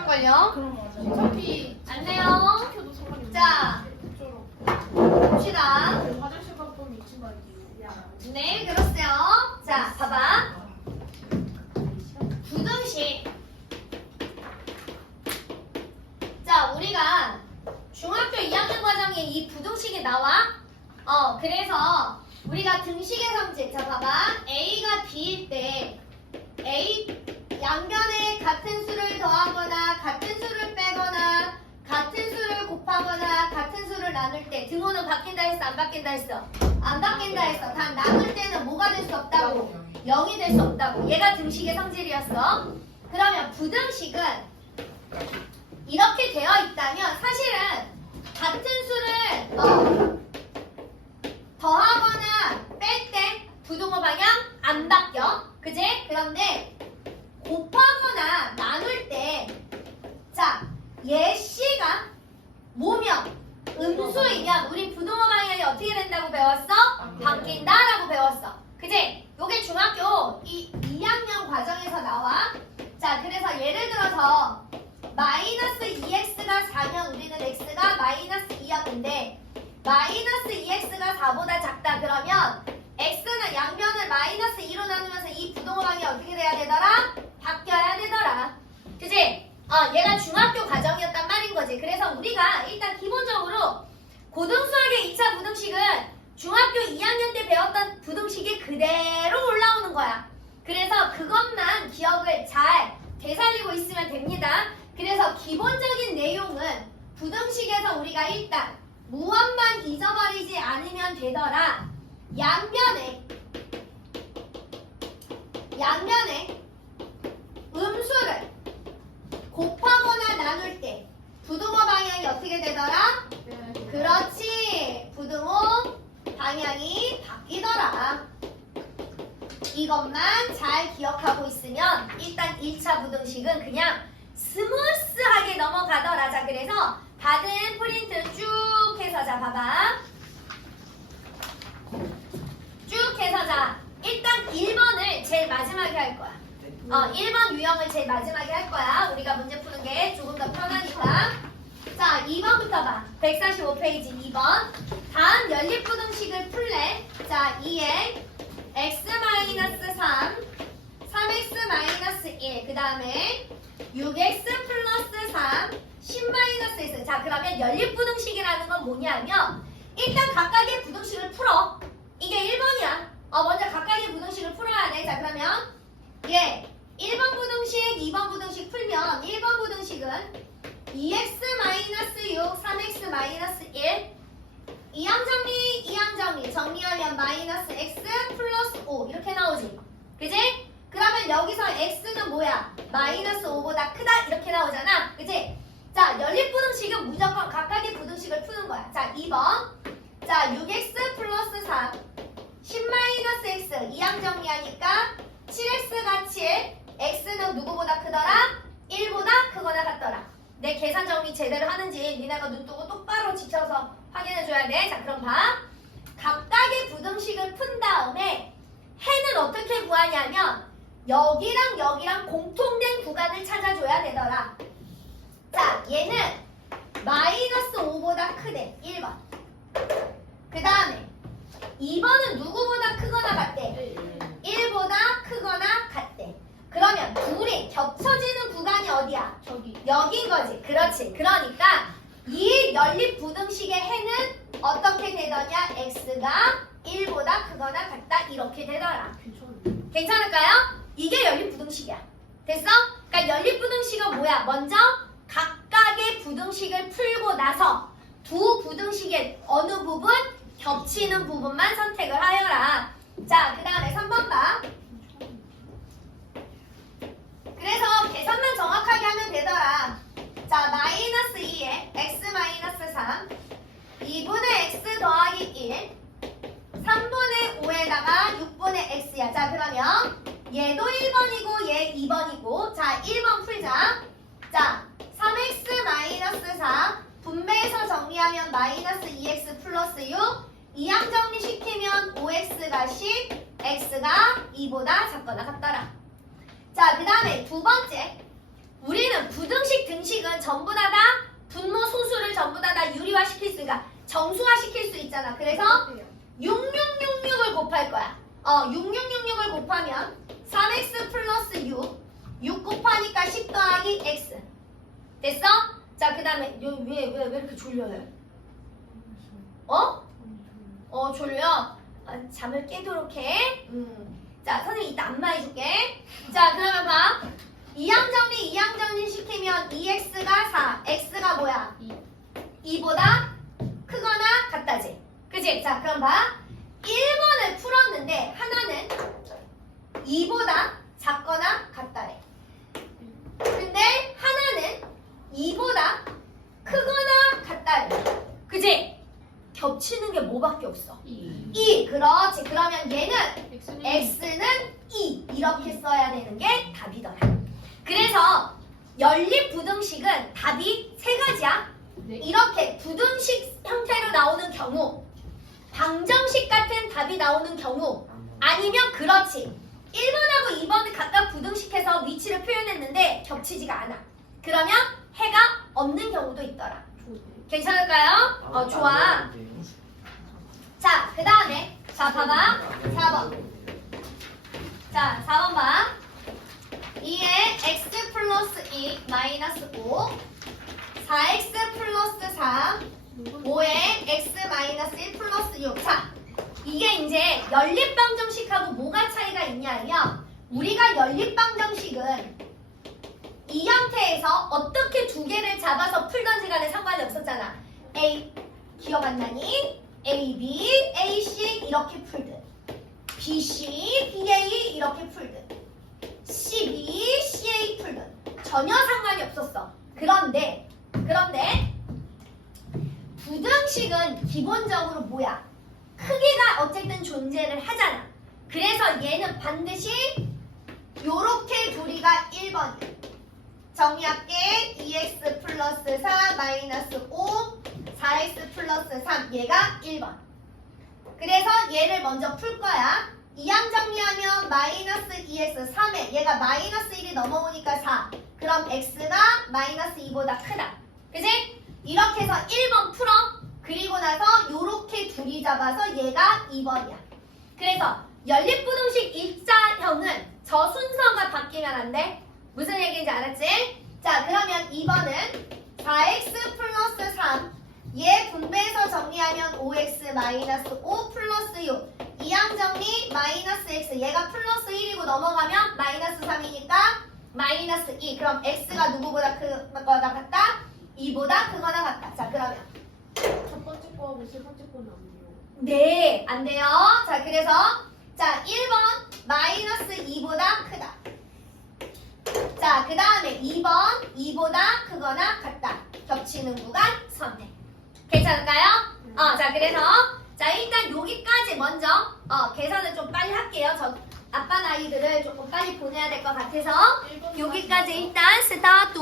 그럴걸요? 그럼 맞아. 어차피 안 돼요. 시켜도 상관이 없는 자, 저로. 봅시다. 화장실 갈 거면 잊지 말기요. 네, 그렇어요. 자, 봐봐. 부등식. 자, 우리가 중학교 2학년 과정에 이 부등식이 나와. 그래서 우리가 등식의 성질. 자, 봐봐. A가 B일 때 A 양변에 같은 수를 더하거나 같은 수를 빼거나 같은 수를 곱하거나 같은 수를 나눌 때 등호는 바뀐다 했어? 안 바뀐다 했어? 안 바뀐다 했어. 단 나눌 때는 뭐가 될 수 없다고? 0이 될 수 없다고. 얘가 등식의 성질이었어. 그러면 부등식은 이렇게 되어 있다면 사실은 같은 수를 더하거나 뺄 때 부등호 방향 안 바뀌어. 그지? 그런데 곱하거나 나눌 때 자, 예시가 뭐면 음수이면 우리 부등호 방향이 어떻게 된다고 배웠어? 바뀐다라고 배웠어. 그지? 요게 중학교 2학년 과정에서 나와. 자, 그래서 예를 들어서 마이너스 2x가 4면 우리는 x가 마이너스 2였는데 마이너스 2x가 4보다 작다 그러면 x는 양변을 마이너스 2로 나누면서 이 부등호 방향이 어떻게 돼야 되더라? 바뀌어야 되더라. 그지? 얘가 중학교 과정이었단 말인 거지. 그래서 우리가 일단 기본적으로 고등수학의 2차 부등식은 중학교 2학년 때 배웠던 부등식이 그대로 올라오는 거야. 그래서 그것만 기억을 잘 되살리고 있으면 됩니다. 그래서 기본적인 내용은 부등식에서 우리가 일단 무엇만 잊어버리지 않으면 되더라. 양변에 음수를 곱하거나 나눌 때 부등호 방향이 어떻게 되더라? 그렇지. 부등호 방향이 바뀌더라. 이것만 잘 기억하고 있으면 일단 1차 부등식은 그냥 스무스하게 넘어가더라. 자, 그래서 받은 프린트 쭉 해서 자, 봐봐. 쭉 해서 자, 일단 1번을 제일 마지막에 할 거야. 1번 유형을 제일 마지막에 할 거야. 우리가 문제 푸는 게 조금 더 편하니까. 자, 2번부터 봐. 145페이지 2번. 다음 연립부등식을 풀래. 자, 2에 x-3, 3x-1, 그 다음에 6x 플러스 3, 10-x. 자, 그러면 연립부등식이라는 건 뭐냐면 일단 각각의 부등식을 풀어. 이게 1번이야. 먼저 각각의 부등식을 풀어야 돼. 자, 그러면 1번 부등식, 2번 부등식 풀면 1번 부등식은 2x-6, 3x-1 이항 정리 정리하면 마이너스 x 플러스 5 이렇게 나오지. 그지? 그러면 여기서 x는 뭐야? 마이너스 5보다 크다 이렇게 나오잖아. 그지? 자, 연립부등식은 무조건 각각의 부등식을 푸는 거야. 자, 2번. 자, 6x 플러스 3 10-x 이항 정리하니까 7x가 7 x는 누구보다 크더라? 1보다 크거나 같더라. 내 계산 정리 제대로 하는지 니네가 눈 뜨고 똑바로 지켜서 확인해줘야 돼. 자, 그럼 봐. 각각의 부등식을 푼 다음에 해는 어떻게 구하냐면 여기랑 여기랑 공통된 구간을 찾아줘야 되더라. 자, 얘는 마이너스 5보다 크대. 1번. 그 다음에 2번은 누구보다 크거나 같대? 1보다 크거나 같대. 그러면 둘이 겹쳐지는 구간이 어디야? 여긴 거지. 그렇지. 그러니까 이 연립부등식의 해는 어떻게 되더냐? x가 1보다 크거나 같다. 이렇게 되더라. 괜찮을까요? 이게 연립부등식이야. 됐어? 그러니까 연립부등식은 뭐야? 먼저 각각의 부등식을 풀고 나서 두 부등식의 어느 부분? 겹치는 부분만 선택을 하여라. 자, 그 다음에 3번 봐. 그래서 계산만 정확하게 하면 되더라. 자, 마이너스 2에 x-3 2분의 x 더하기 1 3분의 5에다가 6분의 x야. 자, 그러면 얘도 1번이고 얘 2번이고 자, 1번 풀자. 자, 3x-4 분배해서 정리하면 마이너스 2x 플러스 6 이항 정리시키면 5x가 10 x가 2보다 작거나 같더라. 자, 그 다음에 두 번째 우리는 부등식 등식은 전부 다 분모 소수를 전부 다 유리화시킬 수, 그러니까 정수화시킬 수 있잖아. 그래서 6666을 곱할 거야. 6666을 곱하면 3x 플러스 6 곱하니까 10 더하기 x. 됐어? 자, 그 다음에 왜 이렇게 졸려요? 졸려? 잠을 깨도록 해. 자, 선생님 이따 안마해줄게. 자, 그러면 봐. 이항정리 시키면 2x가 4, x가 뭐야? 2보다 크거나 같다지. 그치? 자, 그럼 봐. 1번을 풀었는데 하나는 2보다 작거나 같다래. 근데 하나는 2보다 크거나 같다래. 그치? 겹치는 게 뭐밖에 없어? 2. 그렇지. 그러면 얘는 x는 2 이렇게 써야 되는 게 답이더라. 그래서 연립부등식은 답이 세 가지야. 이렇게 부등식 형태로 나오는 경우, 방정식 같은 답이 나오는 경우, 아니면 그렇지 1번하고 2번을 각각 부등식해서 위치를 표현했는데 겹치지가 않아. 그러면 해가 없는 경우도 있더라. 괜찮을까요? 좋아. 자, 그 다음에 자, 봐봐. 4번. 자, 4번 봐. 2에 x 플러스 2 마이너스 5 4x 플러스 3 5에 x 마이너스 1 플러스 6. 자, 이게 이제 연립방정식하고 뭐가 차이가 있냐면, 우리가 연립방정식은 이 형태에서 어떻게 두 개를 잡아서 풀던지 간에 상관이 없었잖아. A, 기억 안 나니? A, B, A, C 이렇게 풀듯, B, C, B, A 이렇게 풀듯, C, B, C, A 풀듯 전혀 상관이 없었어. 그런데 부등식은 기본적으로 뭐야? 크기가 어쨌든 존재를 하잖아. 그래서 얘는 반드시 요렇게 둘이가 1번이야. 정리할게. 2x 플러스 4 마이너스 5 4x 플러스 3 얘가 1번. 그래서 얘를 먼저 풀 거야. 이항 정리하면 마이너스 2x 3에 얘가 마이너스 1이 넘어오니까 4. 그럼 x가 마이너스 2보다 크다. 그치? 이렇게 해서 1번 풀어. 그리고 나서 요렇게 둘이 잡아서 얘가 2번이야. 그래서 연립부등식 일자형은 저 순서가 바뀌면 안 돼. 무슨 얘기인지 알았지? 자, 그러면 2번은 4x 플러스 3 얘 분배해서 정리하면 5x 마이너스 5 플러스 6 이항 정리 마이너스 x 얘가 플러스 1이고 넘어가면 마이너스 3이니까 마이너스 2. 그럼 x가 누구보다 크거나 같다? 2보다 크거나 같다. 자, 그러면 첫 번째 거하고 세 번째 거는 안 돼요. 네, 안 돼요. 자, 그래서 자, 1번 마이너스 2보다 크다. 자, 그 다음에 2번 2보다 크거나 같다. 겹치는 구간 선택. 괜찮을까요? 자, 그래서 자, 일단 여기까지 먼저 계산을 좀 빨리 할게요. 저 아빠 나이들을 조금 빨리 보내야 될 것 같아서 여기까지 일단 스타트.